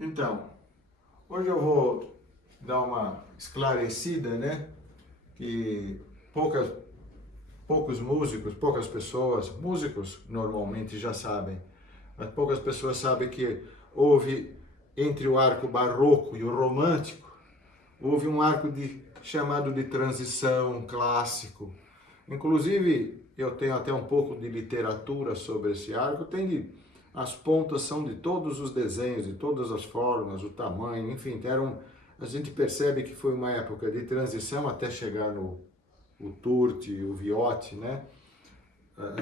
Então, hoje eu vou dar uma esclarecida, né? Que poucos músicos, poucas pessoas, músicos normalmente já sabem, mas poucas pessoas sabem que houve entre o arco barroco e o romântico, houve um arco chamado de transição clássico. Inclusive, eu tenho até um pouco de literatura sobre esse arco, as pontas são de todos os desenhos, de todas as formas, o tamanho, enfim, a gente percebe que foi uma época de transição até chegar no o Turti e o Viotti, né?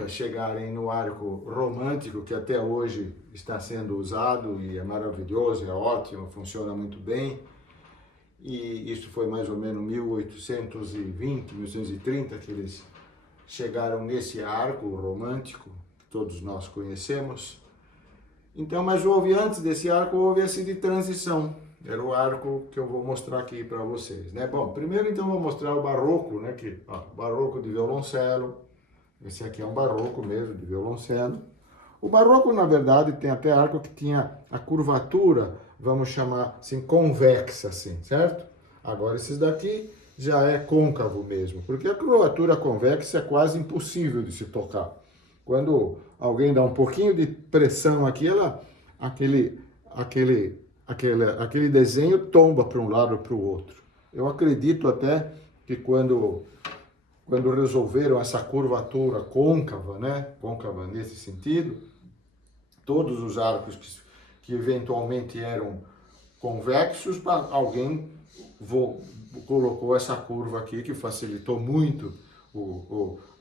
Chegarem no arco romântico, que até hoje está sendo usado e é maravilhoso, é ótimo, funciona muito bem. E isso foi mais ou menos 1820, 1830 que eles chegaram nesse arco romântico, que todos nós conhecemos. Então, mas houve antes desse arco, houve esse de transição. Era o arco que eu vou mostrar aqui para vocês, né? Bom, primeiro então vou mostrar o barroco, né? Barroco de violoncelo. Esse aqui é um barroco mesmo, de violoncelo. O barroco, na verdade, tem até arco que tinha a curvatura, vamos chamar assim, convexa, assim, certo? Agora, esses daqui já é côncavo mesmo, porque a curvatura convexa é quase impossível de se tocar. Quando alguém dá um pouquinho de pressão aqui, aquele desenho tomba para um lado ou para o outro. Eu acredito até que quando resolveram essa curvatura côncava, né? Côncava nesse sentido, todos os arcos que eventualmente eram convexos, alguém colocou essa curva aqui que facilitou muito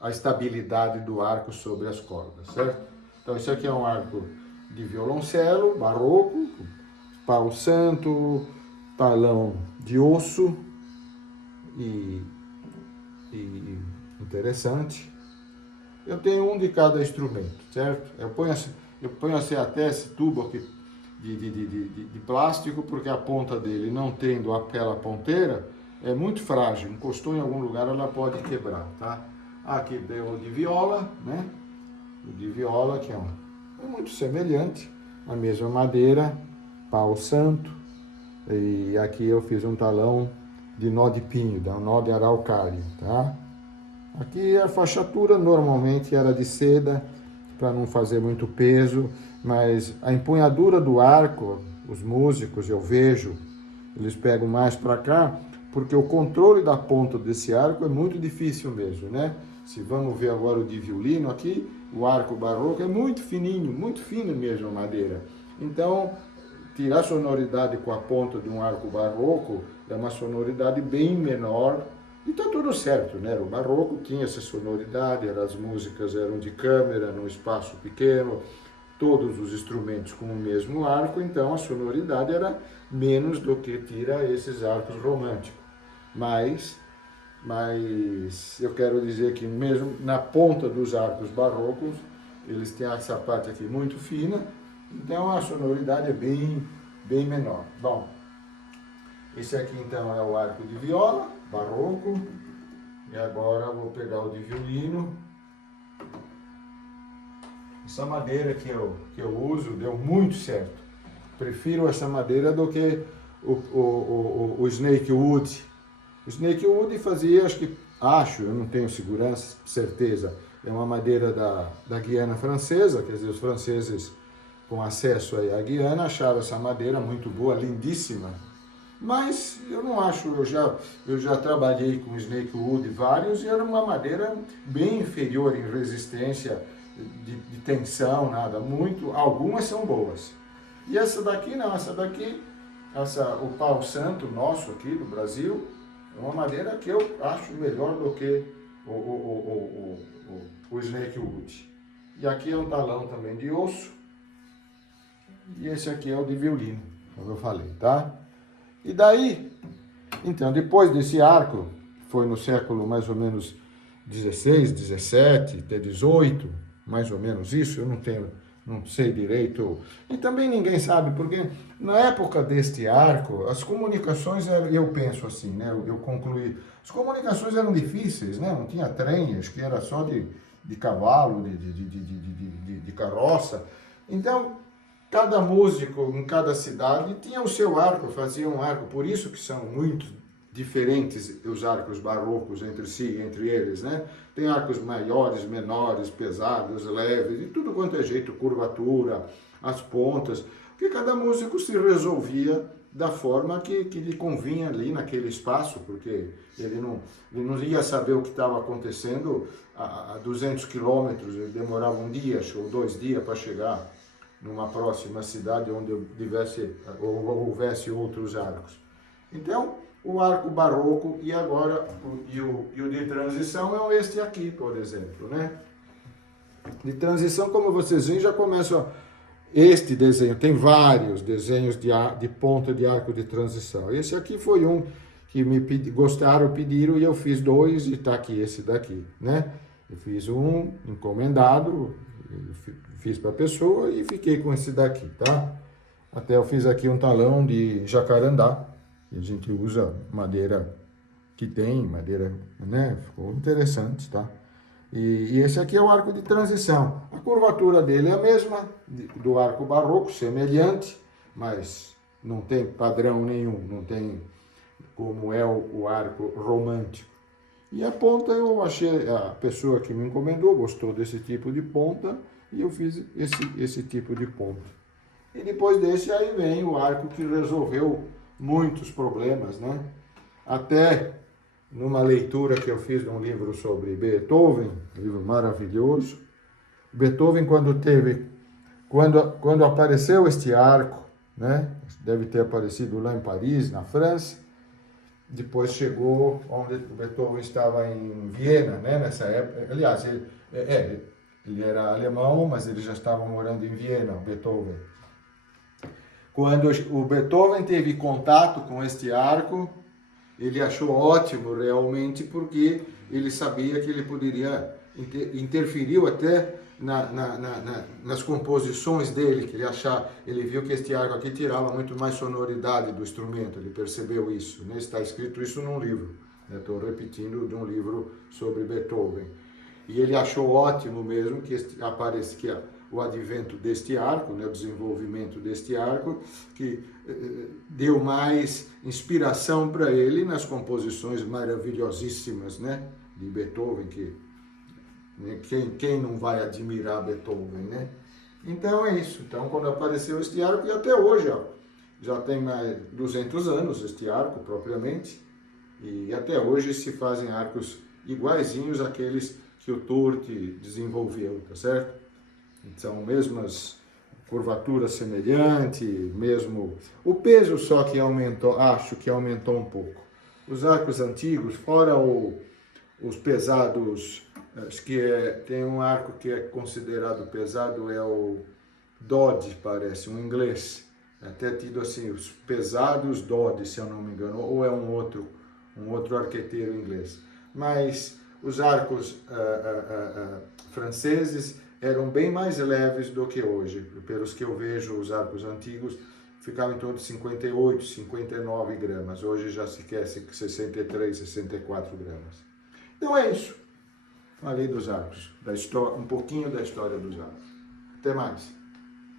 a estabilidade do arco sobre as cordas, certo? Então, esse aqui é um arco de violoncelo, barroco, pau santo, talão de osso e interessante. Eu tenho um de cada instrumento, certo? Eu ponho assim até esse tubo aqui de plástico, porque a ponta dele, não tendo aquela ponteira, é muito frágil. Encostou em algum lugar, ela pode quebrar, tá? Aqui tem o de viola, né? O de viola, que é muito semelhante, a mesma madeira, pau santo. E aqui eu fiz um talão de nó de pinho, um nó de araucária, tá? Aqui a fachatura normalmente era de seda, para não fazer muito peso, mas a empunhadura do arco, os músicos, eu vejo, eles pegam mais para cá, porque o controle da ponta desse arco é muito difícil mesmo, né? Se vamos ver agora o de violino aqui, o arco barroco é muito fininho, muito fino mesmo a madeira. Então, tirar sonoridade com a ponta de um arco barroco é uma sonoridade bem menor. E tá tudo certo, né? O barroco tinha essa sonoridade, as músicas eram de câmera, num espaço pequeno, todos os instrumentos com o mesmo arco, então a sonoridade era menos do que tira esses arcos românticos. Mas eu quero dizer que mesmo na ponta dos arcos barrocos, eles têm essa parte aqui muito fina, então a sonoridade é bem menor. Bom, esse aqui então é o arco de viola, barroco, e agora vou pegar o de violino. Essa madeira que eu uso deu muito certo. Prefiro essa madeira do que o Snake Wood. O Snake Wood fazia, eu não tenho certeza, é uma madeira da Guiana Francesa, quer dizer, os franceses com acesso aí à Guiana acharam essa madeira muito boa, lindíssima. Mas eu não acho, eu já trabalhei com Snake Wood vários e era uma madeira bem inferior em resistência de tensão, nada, algumas são boas. E essa daqui não, o pau santo nosso aqui do Brasil, é uma madeira que eu acho melhor do que o Snake Wood. E aqui é um talão também de osso, e esse aqui é o de violino, como eu falei, tá? E daí, então, depois desse arco, foi no século mais ou menos 16, 17, até 18, mais ou menos isso, eu não sei direito. E também ninguém sabe, porque na época deste arco, as comunicações, eu penso assim, né, eu concluí, as comunicações eram difíceis, né, não tinha trem, acho que era só de cavalo, de carroça. Então, cada músico em cada cidade tinha o seu arco, fazia um arco, por isso que são muito diferentes os arcos barrocos entre si, entre eles, né? Tem arcos maiores, menores, pesados, leves, de tudo quanto é jeito, curvatura, as pontas, porque cada músico se resolvia da forma que lhe convinha ali naquele espaço, porque ele não ia saber o que estava acontecendo a 200 quilômetros, ele demorava um dia ou 2 dias para chegar numa próxima cidade onde houvesse outros arcos. Então, o arco barroco e agora o de transição é este aqui, por exemplo, né? De transição, como vocês veem, já começa este desenho. Tem vários desenhos de ponta de arco de transição. Esse aqui foi um que me pediram e eu fiz 2 e está aqui esse daqui, né? Eu fiz um encomendado, fiz para a pessoa e fiquei com esse daqui, tá? Até eu fiz aqui um talão de jacarandá. A gente usa madeira que tem, madeira, né? Ficou interessante, tá? E esse aqui é o arco de transição. A curvatura dele é a mesma do arco barroco, semelhante, mas não tem padrão nenhum, não tem como é o arco romântico. E a ponta eu achei, a pessoa que me encomendou gostou desse tipo de ponta e eu fiz esse tipo de ponta. E depois desse aí vem o arco que resolveu muitos problemas, né? Até numa leitura que eu fiz de um livro sobre Beethoven, um livro maravilhoso. Beethoven, quando apareceu este arco, né? Deve ter aparecido lá em Paris, na França. Depois chegou onde o Beethoven estava em Viena, né? Nessa época. Aliás, ele era alemão, mas ele já estava morando em Viena, o Beethoven. Quando o Beethoven teve contato com este arco, ele achou ótimo realmente, porque ele sabia que ele poderia, interferiu até nas composições dele, que ele viu que este arco aqui tirava muito mais sonoridade do instrumento, ele percebeu isso, né? Está escrito isso num livro, estou repetindo de um livro sobre Beethoven. E ele achou ótimo mesmo que o advento deste arco, né, o desenvolvimento deste arco, que deu mais inspiração para ele nas composições maravilhosíssimas, né, de Beethoven, quem não vai admirar Beethoven, né? Então é isso. Então, quando apareceu este arco, e até hoje, ó, já tem mais 200 anos este arco propriamente, e até hoje se fazem arcos iguaizinhos àqueles que o Turti desenvolveu, tá certo? São mesmas curvaturas semelhantes, mesmo o peso só que aumentou, acho que aumentou um pouco. Os arcos antigos, fora os pesados, acho que tem um arco que é considerado pesado, é o Dodge, parece, um inglês. Até tido assim, os pesados Dodge, se eu não me engano, ou é um outro arqueteiro inglês. Mas os arcos franceses eram bem mais leves do que hoje. Pelos que eu vejo, os arcos antigos ficavam em torno de 58, 59 gramas. Hoje já se quer 63, 64 gramas. Então é isso. Falei dos arcos, um pouquinho da história dos arcos. Até mais.